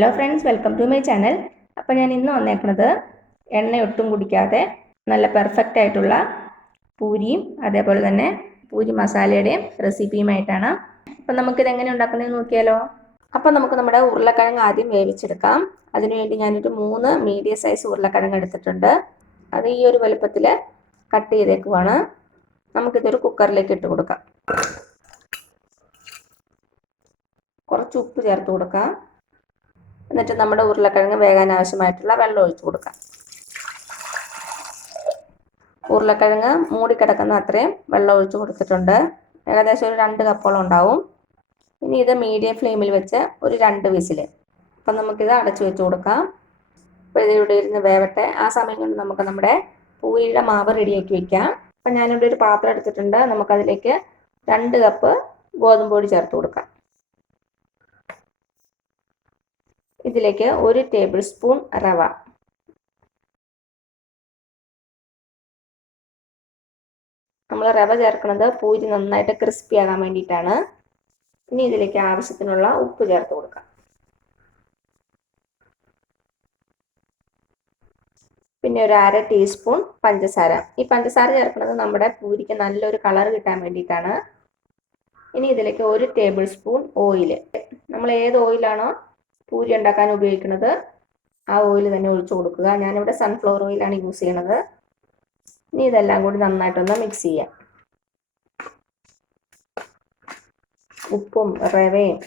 Hello friends, welcome to my channel. അപ്പോൾ ഞാൻ ഇന്ന് വന്നേക്കുന്നത് എണ്ണ ഒട്ടും കുടിക്കാതെ നല്ല പെർഫെക്റ്റ് ആയിട്ടുള്ള പൂരിയും അതേപോലെ തന്നെ പൂരി മസാലയുടെയും റെസിപ്പിയുമായിട്ടാണ്. അപ്പം നമുക്കിത് എങ്ങനെ ഉണ്ടാക്കുന്നതെന്ന് നോക്കിയാലോ. അപ്പം നമുക്ക് നമ്മുടെ ഉരുളക്കിഴങ്ങ് ആദ്യം വേവിച്ചെടുക്കാം. അതിനുവേണ്ടി ഞാനൊരു 3 മീഡിയം സൈസ് ഉരുളക്കിഴങ്ങ് എടുത്തിട്ടുണ്ട്. അത് ഈ ഒരു വലുപ്പത്തിൽ കട്ട് ചെയ്തേക്കുവാണ്. നമുക്കിതൊരു കുക്കറിലേക്ക് ഇട്ട് കൊടുക്കാം. കുറച്ച് ഉപ്പ് ചേർത്ത് കൊടുക്കാം. എന്നിട്ട് നമ്മുടെ ഉരുളക്കിഴങ്ങ് വേകാൻ ആവശ്യമായിട്ടുള്ള വെള്ളം ഒഴിച്ചു കൊടുക്കാം. ഉരുളക്കിഴങ്ങ് മൂടിക്കിടക്കുന്ന അത്രയും വെള്ളം ഒഴിച്ചു കൊടുത്തിട്ടുണ്ട്. ഏകദേശം ഒരു 2 കപ്പോളം ഉണ്ടാവും. ഇനി ഇത് മീഡിയം ഫ്ലെയിമിൽ വെച്ച് ഒരു 2 വിസിൽ. അപ്പം നമുക്കിത് അടച്ചു വെച്ച് കൊടുക്കാം. അപ്പോൾ ഇത് ഇവിടെ ഇരുന്ന് വേവട്ടെ. ആ സമയം കൊണ്ട് നമുക്ക് നമ്മുടെ പൂരിയുടെ മാവ് റെഡിയാക്കി വെക്കാം. അപ്പം ഞാനിവിടെ ഒരു പാത്രം എടുത്തിട്ടുണ്ട്. നമുക്കതിലേക്ക് 2 കപ്പ് ഗോതമ്പ് പൊടി ചേർത്ത് കൊടുക്കാം. ഇതിലേക്ക് 1 ടേബിൾ സ്പൂൺ റവ, നമ്മൾ റവ ചേർക്കുന്നത് പൂരി നന്നായിട്ട് ക്രിസ്പി ആകാൻ വേണ്ടിയിട്ടാണ്. ഇനി ഇതിലേക്ക് ആവശ്യത്തിനുള്ള ഉപ്പ് ചേർത്ത് കൊടുക്കാം. പിന്നെ ഒരു 1/2 ടീസ്പൂൺ പഞ്ചസാര. ഈ പഞ്ചസാര ചേർക്കുന്നത് നമ്മുടെ പൂരിക്ക് നല്ലൊരു കളർ കിട്ടാൻ വേണ്ടിയിട്ടാണ്. ഇനി ഇതിലേക്ക് 1 ടേബിൾ സ്പൂൺ ഓയിൽ. നമ്മൾ ഏത് ഓയിലാണോ പൂരി ഉണ്ടാക്കാൻ ഉപയോഗിക്കുന്നത് ആ ഓയിൽ തന്നെ ഒഴിച്ചു കൊടുക്കുക. ഞാനിവിടെ സൺഫ്ലവർ ഓയിലാണ് യൂസ് ചെയ്യണത്. ഇനി ഇതെല്ലാം കൂടി നന്നായിട്ടൊന്ന് മിക്സ് ചെയ്യാം. ഉപ്പും റവയും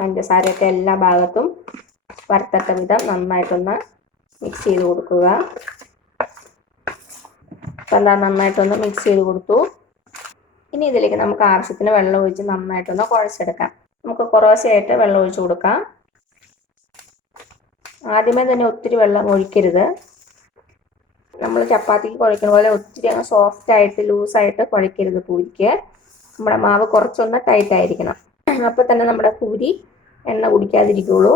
പഞ്ചസാരയൊക്കെ എല്ലാ ഭാഗത്തും വരത്തക്ക വിധം നന്നായിട്ടൊന്ന് മിക്സ് ചെയ്ത് കൊടുക്കുക. അപ്പം നന്നായിട്ടൊന്ന് മിക്സ് ചെയ്ത് കൊടുത്തു. ഇനി ഇതിലേക്ക് നമുക്ക് ആവശ്യത്തിന് വെള്ളം ഒഴിച്ച് നന്നായിട്ടൊന്ന് കുഴച്ചെടുക്കാം. നമുക്ക് കുറേശ്ശെയായിട്ട് വെള്ളം ഒഴിച്ചു കൊടുക്കാം. ആദ്യമേ തന്നെ ഒത്തിരി വെള്ളം ഒഴിക്കരുത്. നമ്മൾ ചപ്പാത്തിക്ക് കുഴക്കുന്ന പോലെ ഒത്തിരി അങ്ങ് സോഫ്റ്റായിട്ട് ലൂസായിട്ട് കുഴക്കരുത്. പൂരിക്ക് നമ്മുടെ മാവ് കുറച്ചൊന്ന് ടൈറ്റ് ആയിരിക്കണം. അപ്പോൾ തന്നെ നമ്മുടെ പൂരി എണ്ണ കുടിക്കാതിരിക്കുള്ളൂ.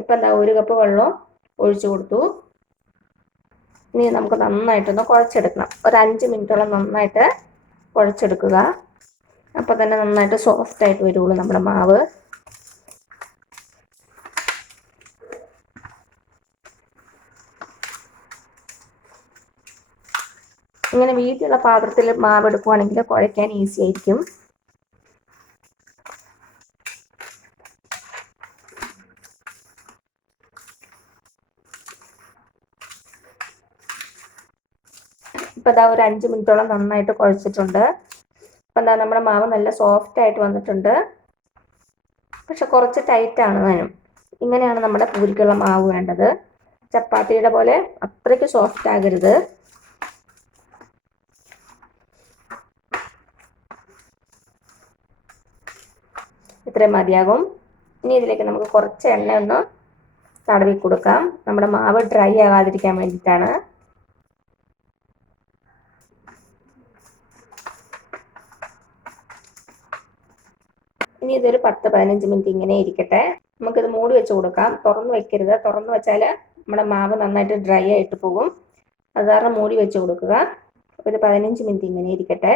ഇപ്പം എന്താ 1 കപ്പ് വെള്ളം ഒഴിച്ചു കൊടുത്തു. ഇനി നമുക്ക് നന്നായിട്ടൊന്ന് കുഴച്ചെടുക്കണം. ഒരു 5 മിനിറ്റോളം നന്നായിട്ട് കുഴച്ചെടുക്കുക. അപ്പോൾ തന്നെ നന്നായിട്ട് സോഫ്റ്റ് ആയിട്ട് വരുള്ളൂ നമ്മുടെ മാവ്. ഇങ്ങനെ വീട്ടിലുള്ള പാത്രത്തിൽ മാവ് എടുക്കുവാണെങ്കിൽ കുഴയ്ക്കാൻ ഈസി ആയിരിക്കും. ഇപ്പം ഇതാ ഒരു 5 മിനിറ്റോളം നന്നായിട്ട് കുഴച്ചിട്ടുണ്ട്. അപ്പം എന്താ നമ്മുടെ മാവ് നല്ല സോഫ്റ്റ് ആയിട്ട് വന്നിട്ടുണ്ട്. പക്ഷെ കുറച്ച് ടൈറ്റാണ് വേണം. ഇങ്ങനെയാണ് നമ്മുടെ പൂരിക്കുള്ള മാവ് വേണ്ടത്. ചപ്പാത്തിയുടെ പോലെ അത്രയ്ക്ക് സോഫ്റ്റ് ആകരുത്. ഇത്രയും മതിയാകും. ഇനി ഇതിലേക്ക് നമുക്ക് കുറച്ച് എണ്ണ ഒന്ന് തടവി കൊടുക്കാം. നമ്മുടെ മാവ് ഡ്രൈ ആകാതിരിക്കാൻ വേണ്ടിയിട്ടാണ്. ഇനി ഇതൊരു 10-15 മിനിറ്റ് ഇങ്ങനെ ഇരിക്കട്ടെ. നമുക്കിത് മൂടി വെച്ച് കൊടുക്കാം. തുറന്ന് വെക്കരുത്. തുറന്ന് വെച്ചാൽ നമ്മുടെ മാവ് നന്നായിട്ട് ഡ്രൈ ആയിട്ട് പോകും. അത് കാരണം മൂടി വെച്ച് കൊടുക്കുക. ഒരു 15 മിനിറ്റ് ഇങ്ങനെ ഇരിക്കട്ടെ.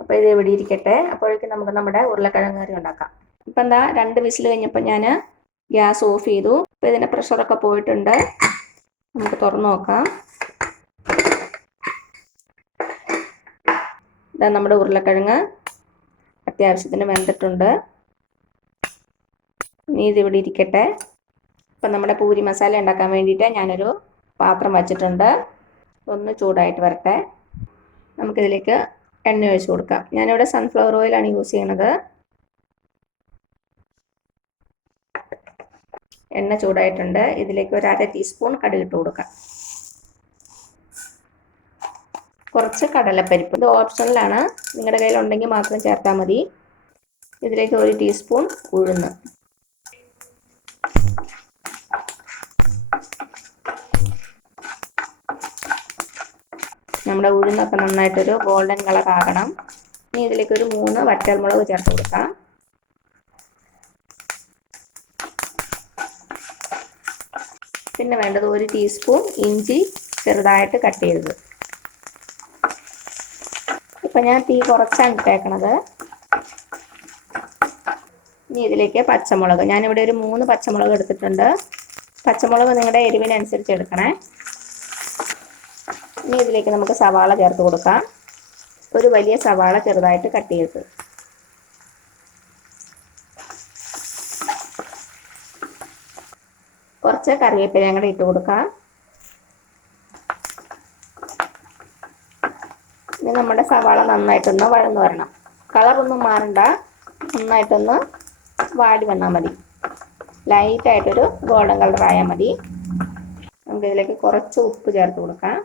അപ്പോൾ ഇത് ഇവിടെ ഇരിക്കട്ടെ. അപ്പോഴേക്കും നമുക്ക് നമ്മുടെ ഉരുളക്കിഴങ്ങ് കറി ഉണ്ടാക്കാം. ഇപ്പം എന്താ 2 വിസിൽ കഴിഞ്ഞപ്പോൾ ഞാൻ ഗ്യാസ് ഓഫ് ചെയ്തു. അപ്പോൾ ഇതിൻ്റെ പ്രഷറൊക്കെ പോയിട്ടുണ്ട്. നമുക്ക് തുറന്ന് നോക്കാം. ഇതാ നമ്മുടെ ഉരുളക്കിഴങ്ങ് അത്യാവശ്യത്തിന് വെന്തിട്ടുണ്ട്. ഇനി ഇതിവിടെ ഇരിക്കട്ടെ. ഇപ്പം നമ്മുടെ പൂരി മസാല ഉണ്ടാക്കാൻ വേണ്ടിയിട്ട് ഞാനൊരു പാത്രം വച്ചിട്ടുണ്ട്. ഒന്ന് ചൂടായിട്ട് വരട്ടെ. നമുക്കിതിലേക്ക് എണ്ണ ഒഴിച്ച് കൊടുക്കാം. ഞാനിവിടെ സൺഫ്ലവർ ഓയിലാണ് യൂസ് ചെയ്യണത്. എണ്ണ ചൂടായിട്ടുണ്ട്. ഇതിലേക്ക് ഒരു 1/2 ടീസ്പൂൺ കടുക് ഇട്ട് കൊടുക്കാം. കുറച്ച് കടലപ്പരിപ്പ്. ഇത് ഓപ്ഷണലാണ്. നിങ്ങളുടെ കയ്യിൽ ഉണ്ടെങ്കിൽ മാത്രം ചേർത്താൽ മതി. ഇതിലേക്ക് 1 ടീസ്പൂൺ ഉഴുന്ന്. നമ്മുടെ ഉഴുന്നൊക്കെ നന്നായിട്ടൊരു ഗോൾഡൻ കളർ ആകണം. ഇനി ഇതിലേക്ക് ഒരു 3 വറ്റൽമുളക് ചേർത്ത് കൊടുക്കാം. പിന്നെ വേണ്ടത് 1 ടീസ്പൂൺ ഇഞ്ചി ചെറുതായിട്ട് കട്ട് ചെയ്തത്. ഇപ്പം ഞാൻ തീ കുറച്ചാണ് ഇട്ടേക്കണത്. ഇനി ഇതിലേക്ക് പച്ചമുളക്, ഞാനിവിടെ ഒരു 3 പച്ചമുളക് എടുത്തിട്ടുണ്ട്. പച്ചമുളക് നിങ്ങളുടെ എരിവിനനുസരിച്ച് എടുക്കണേ. ഇനി ഇതിലേക്ക് നമുക്ക് സവാള ചേർത്ത് കൊടുക്കാം. ഒരു വലിയ സവാള ചെറുതായിട്ട് കട്ട് ചെയ്തത്. കുറച്ച് കറിവേപ്പിലയും കൂടെ ഇട്ട് കൊടുക്കാം. ഇനി നമ്മുടെ സവാള നന്നായിട്ടൊന്ന് വഴന്നു വരണം. കളറൊന്നും മാറണ്ട, നന്നായിട്ടൊന്ന് വാടി വന്നാൽ മതി. ലൈറ്റായിട്ടൊരു ഗോൾഡൻ കളർ ആയാൽ മതി. നമുക്കിതിലേക്ക് കുറച്ച് ഉപ്പ് ചേർത്ത് കൊടുക്കാം.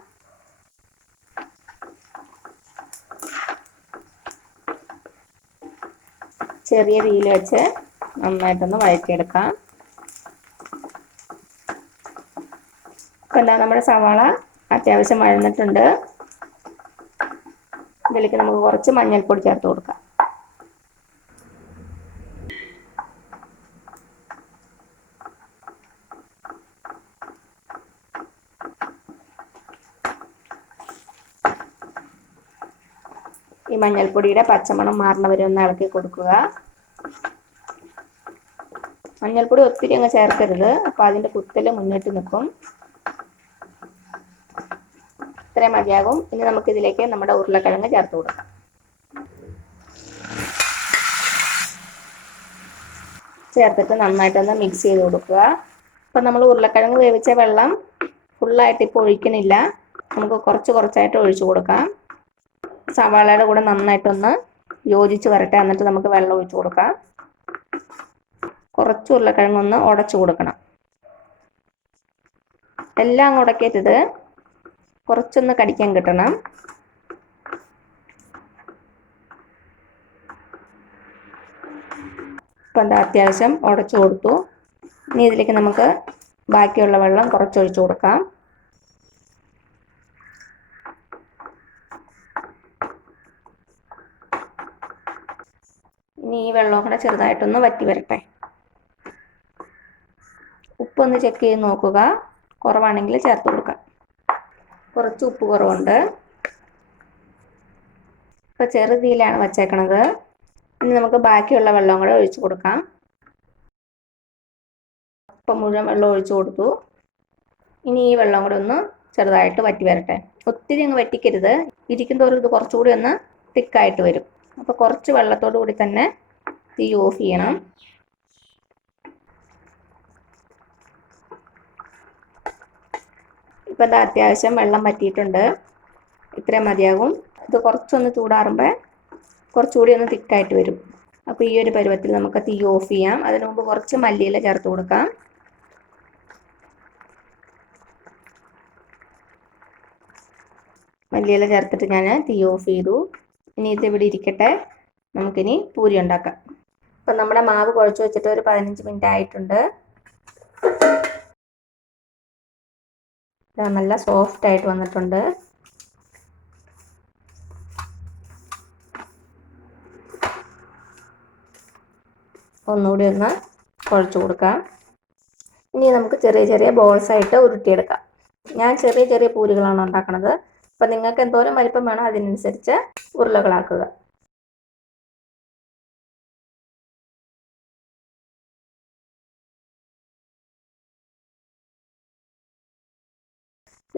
ചെറിയ തീയിൽ വെച്ച് നന്നായിട്ടൊന്ന് വഴറ്റിയെടുക്കാം. ഇപ്പം എന്താ, നമ്മുടെ സവാള അത്യാവശ്യം വഴന്നിട്ടുണ്ട്. ഇതിലേക്ക് നമുക്ക് കുറച്ച് മഞ്ഞൾപ്പൊടി ചേർത്ത് കൊടുക്കാം. ഈ മഞ്ഞൾപ്പൊടിയുടെ പച്ചമണം മാറുന്നവരെ ഒന്ന് ഇളക്കി കൊടുക്കുക. മഞ്ഞൾപ്പൊടി ഒത്തിരി അങ്ങ് ചേർക്കരുത്, അപ്പോൾ അതിൻ്റെ കുത്തൽ മുന്നിട്ട് നിൽക്കും. ഇത്രയും മതിയാകും. ഇനി നമുക്കിതിലേക്ക് നമ്മുടെ ഉരുളക്കിഴങ്ങ് ചേർത്ത് കൊടുക്കാം. ചേർത്തിട്ട് നന്നായിട്ടൊന്ന് മിക്സ് ചെയ്ത് കൊടുക്കുക. അപ്പം നമ്മൾ ഉരുളക്കിഴങ്ങ് വേവിച്ച വെള്ളം ഫുള്ളായിട്ട് ഇപ്പോൾ ഒഴിക്കണില്ല, നമുക്ക് കുറച്ച് കുറച്ചായിട്ട് ഒഴിച്ചു കൊടുക്കാം. സവാളയുടെ കൂടെ നന്നായിട്ടൊന്ന് യോജിച്ച് വരട്ടെ, എന്നിട്ട് നമുക്ക് വെള്ളം ഒഴിച്ചു കൊടുക്കാം. കുറച്ച് ഉരുളക്കിഴങ്ങൊന്ന് ഉടച്ചു കൊടുക്കണം. എല്ലാം ഉടക്കരുത്, കുറച്ചൊന്ന് കടിക്കാൻ കിട്ടണം. ഇപ്പം എന്താ, അത്യാവശ്യം ഉടച്ചു കൊടുത്തു. ഇനി ഇതിലേക്ക് നമുക്ക് ബാക്കിയുള്ള വെള്ളം കുറച്ച് ഒഴിച്ചു കൊടുക്കാം. ഇനി ഈ വെള്ളം കൂടെ ചെറുതായിട്ടൊന്ന് വറ്റി വരട്ടെ. ഉപ്പൊന്ന് ചെക്ക് ചെയ്ത് നോക്കുക, കുറവാണെങ്കിൽ ചേർത്ത് കൊടുക്കാം. കുറച്ച് ഉപ്പ് കുറവുണ്ട്. ഇപ്പോൾ ചെറുതീയിലാണ് വച്ചേക്കണത്. ഇനി നമുക്ക് ബാക്കിയുള്ള വെള്ളം കൂടെ ഒഴിച്ചു കൊടുക്കാം. ഇപ്പം മുഴുവൻ വെള്ളം ഒഴിച്ചു കൊടുത്തു. ഇനി ഈ വെള്ളം കൂടെ ഒന്ന് ചെറുതായിട്ട് വറ്റി വരട്ടെ. ഒത്തിരി അങ്ങ് വറ്റിക്കരുത്, ഇരിക്കുന്തോറും ഇത് കുറച്ചുകൂടി ഒന്ന് തിക്കായിട്ട് വരും. അപ്പോൾ കുറച്ച് വെള്ളത്തോടു കൂടി തന്നെ തീ ഓഫ് ചെയ്യണം. ഇപ്പം ഇത് അത്യാവശ്യം വെള്ളം വറ്റിയിട്ടുണ്ട്. ഇത്രയും മതിയാകും. ഇത് കുറച്ചൊന്ന് ചൂടാറുമ്പോൾ കുറച്ചുകൂടി ഒന്ന് തിക്കായിട്ട് വരും. അപ്പോൾ ഈ ഒരു പരുവത്തിൽ നമുക്ക് തീ ഓഫ് ചെയ്യാം. അതിനു മുമ്പ് കുറച്ച് മല്ലിയില ചേർത്ത് കൊടുക്കാം. മല്ലിയില ചേർത്തിട്ട് ഞാൻ തീ ഓഫ് ചെയ്തു. ഇനി ഇത് ഇവിടെ ഇരിക്കട്ടെ, നമുക്കിനി പൂരി ഉണ്ടാക്കാം. അപ്പം നമ്മുടെ മാവ് കുഴച്ച് വെച്ചിട്ട് ഒരു 15 മിനിറ്റ് ആയിട്ടുണ്ട്. നല്ല സോഫ്റ്റ് ആയിട്ട് വന്നിട്ടുണ്ട്. ഒന്നുകൂടി ഒന്ന് കുഴച്ച് കൊടുക്കാം. ഇനി നമുക്ക് ചെറിയ ചെറിയ ബോൾസ് ആയിട്ട് ഉരുട്ടിയെടുക്കാം. ഞാൻ ചെറിയ ചെറിയ പൂരികളാണ് ഉണ്ടാക്കുന്നത്. അപ്പം നിങ്ങൾക്ക് എന്തോരം വലിപ്പം വേണം അതിനനുസരിച്ച് ഉരുളകളാക്കുക.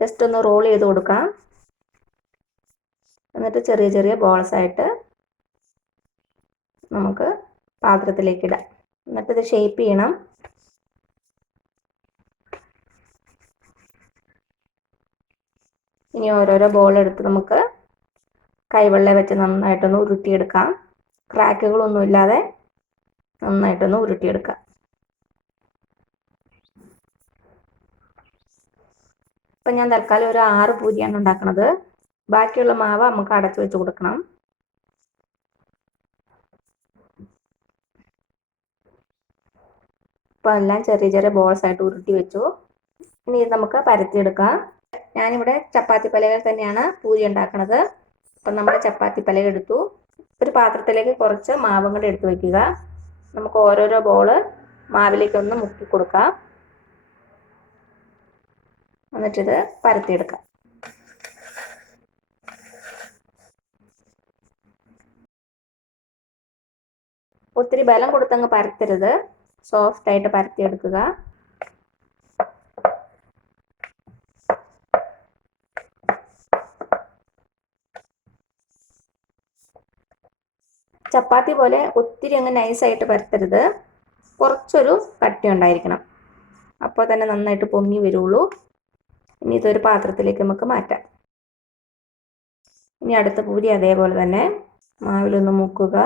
ജസ്റ്റ് ഒന്ന് റോൾ ചെയ്ത് കൊടുക്കാം. എന്നിട്ട് ചെറിയ ചെറിയ ബോൾസ് ആയിട്ട് നമുക്ക് പാത്രത്തിലേക്ക് ഇടാം. എന്നിട്ട് ഇത് ഷേപ്പ് ചെയ്യണം. ഇനി ഓരോരോ ബോൾ എടുത്ത് നമുക്ക് കൈവെള്ള വെച്ച് നന്നായിട്ടൊന്ന് ഉരുട്ടിയെടുക്കാം. ക്രാക്കുകളൊന്നും ഇല്ലാതെ നന്നായിട്ടൊന്ന് ഉരുട്ടിയെടുക്കാം. ഇപ്പം ഞാൻ തൽക്കാലം ഒരു 6 പൂരിയാണ് ഉണ്ടാക്കുന്നത്. ബാക്കിയുള്ള മാവ് നമുക്ക് അടച്ചു വെച്ച് കൊടുക്കണം. അപ്പോൾ എല്ലാം ചെറിയ ചെറിയ ബോൾസ് ആയിട്ട് ഉരുട്ടി വെച്ചു. ഇനി ഇത് നമുക്ക് പരത്തിയെടുക്കാം. ഞാനിവിടെ ചപ്പാത്തി പലകയിൽ തന്നെയാണ് പൂരി ഉണ്ടാക്കുന്നത്. അപ്പം നമ്മൾ ചപ്പാത്തി പലക എടുത്തു. ഒരു പാത്രത്തിലേക്ക് കുറച്ച് മാവും കൂടെ എടുത്ത് വയ്ക്കുക. നമുക്ക് ഓരോരോ ബോള് മാവിലേക്കൊന്ന് മുക്കി കൊടുക്കാം. എന്നിട്ടിത് പരത്തിയെടുക്കാം. ഒത്തിരി ബലം കൊടുത്തങ്ങ് പരത്തരുത്, സോഫ്റ്റ് ആയിട്ട് പരത്തിയെടുക്കുക. ചപ്പാത്തി പോലെ ഒത്തിരി അങ്ങ് നൈസായിട്ട് പരത്തരുത്, കുറച്ചൊരു കട്ടി ഉണ്ടായിരിക്കണം. അപ്പോൾ തന്നെ നന്നായിട്ട് പൊങ്ങി വരുള്ളൂ. ഇനി ഇതൊരു പാത്രത്തിലേക്ക് നമുക്ക് മാറ്റാം. ഇനി അടുത്ത പൂരി അതേപോലെ തന്നെ മാവിലൊന്ന് മുക്കുക,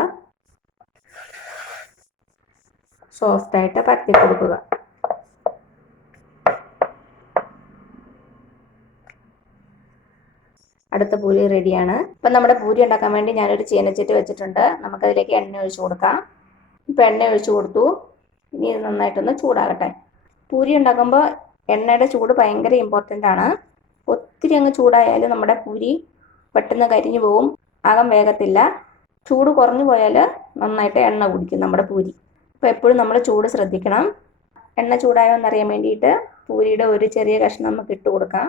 സോഫ്റ്റായിട്ട് പരത്തി കൊടുക്കുക. അടുത്ത പൂരി റെഡിയാണ്. ഇപ്പം നമ്മുടെ പൂരി ഉണ്ടാക്കാൻ വേണ്ടി ഞാനൊരു ചീനച്ചട്ടി വെച്ചിട്ടുണ്ട്. നമുക്കതിലേക്ക് എണ്ണ ഒഴിച്ച് കൊടുക്കാം. ഇപ്പം എണ്ണ ഒഴിച്ച് കൊടുത്തു. ഇനി ഇത് നന്നായിട്ടൊന്ന് ചൂടാകട്ടെ. പൂരി ഉണ്ടാക്കുമ്പോൾ എണ്ണയുടെ ചൂട് ഭയങ്കര ഇമ്പോർട്ടൻ്റ് ആണ്. ഒത്തിരി അങ്ങ് ചൂടായാൽ നമ്മുടെ പൂരി പെട്ടെന്ന് കരിഞ്ഞു പോവും, അകം വേഗത്തില്ല. ചൂട് കുറഞ്ഞു പോയാൽ നന്നായിട്ട് എണ്ണ കുടിക്കും നമ്മുടെ പൂരി. അപ്പോൾ എപ്പോഴും നമ്മൾ ചൂട് ശ്രദ്ധിക്കണം. എണ്ണ ചൂടായോ എന്നറിയാൻ വേണ്ടിയിട്ട് പൂരിയുടെ ഒരു ചെറിയ കഷ്ണം നമുക്ക് ഇട്ട് കൊടുക്കാം.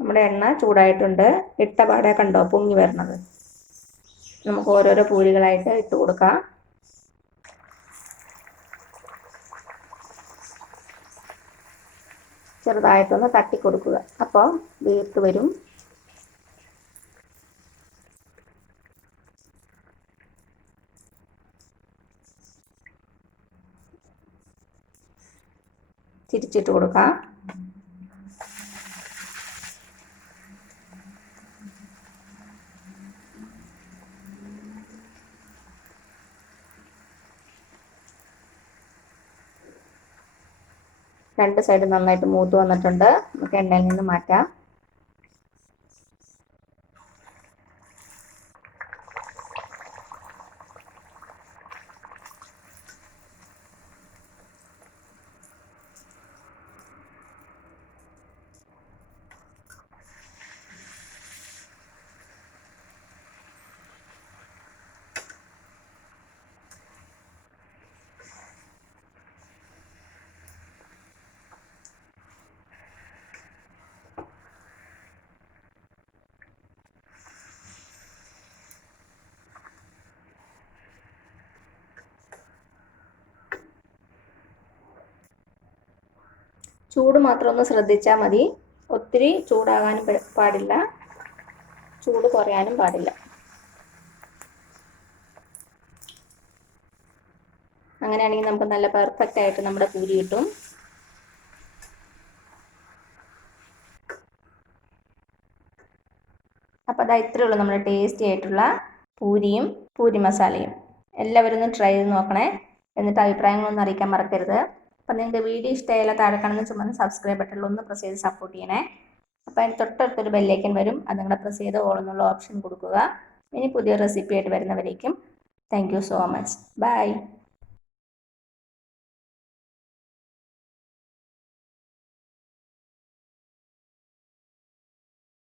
നമ്മുടെ എണ്ണ ചൂടായിട്ടുണ്ട്. ഇട്ട പാടെ കണ്ടോ പൊങ്ങി വരുന്നത്. നമുക്ക് ഓരോരോ പൂരികളായിട്ട് ഇട്ട് കൊടുക്കാം. ചെറുതായിട്ടൊന്ന് തട്ടി കൊടുക്കുക, അപ്പോൾ വീർത്ത് വരും. തിരിച്ചിട്ട് കൊടുക്കാം. രണ്ട് സൈഡ് നന്നായിട്ട് മൂത്ത് വന്നിട്ടുണ്ട്. നമുക്ക് എണ്ണയിൽ നിന്ന് മാറ്റാം. ചൂട് മാത്രം ഒന്ന് ശ്രദ്ധിച്ചാൽ മതി. ഒത്തിരി ചൂടാകാനും പാടില്ല, ചൂട് കുറയാനും പാടില്ല. അങ്ങനെയാണെങ്കിൽ നമുക്ക് നല്ല പെർഫെക്റ്റ് ആയിട്ട് നമ്മുടെ പൂരി കിട്ടും. അപ്പോൾ അതാ ഇത്രയേ ഉള്ളൂ നമ്മുടെ ടേസ്റ്റി ആയിട്ടുള്ള പൂരിയും പൂരി മസാലയും. എല്ലാവരും ഒന്ന് ട്രൈ ചെയ്ത് നോക്കണേ. എന്നിട്ട് അഭിപ്രായങ്ങളൊന്നും അറിയിക്കാൻ മറക്കരുത്. അപ്പം നിങ്ങൾക്ക് വീഡിയോ ഇഷ്ടമായാലും താഴെ കാണുന്ന ചുമന്ന സബ്സ്ക്രൈബ് ബട്ടണിൽ ഒന്ന് പ്രസ് ചെയ്ത് സപ്പോർട്ട് ചെയ്യണേ. അപ്പോൾ അതിന് തൊട്ടടുത്തൊരു ബെല്ലൈക്കൻ വരും, അത് നിങ്ങളെ പ്രസ് ചെയ്ത് ഓൾ എന്നുള്ള ഓപ്ഷൻ കൊടുക്കുക. ഇനി പുതിയ റെസിപ്പി ആയിട്ട് വരുന്നവരേക്കും thank you so much. By.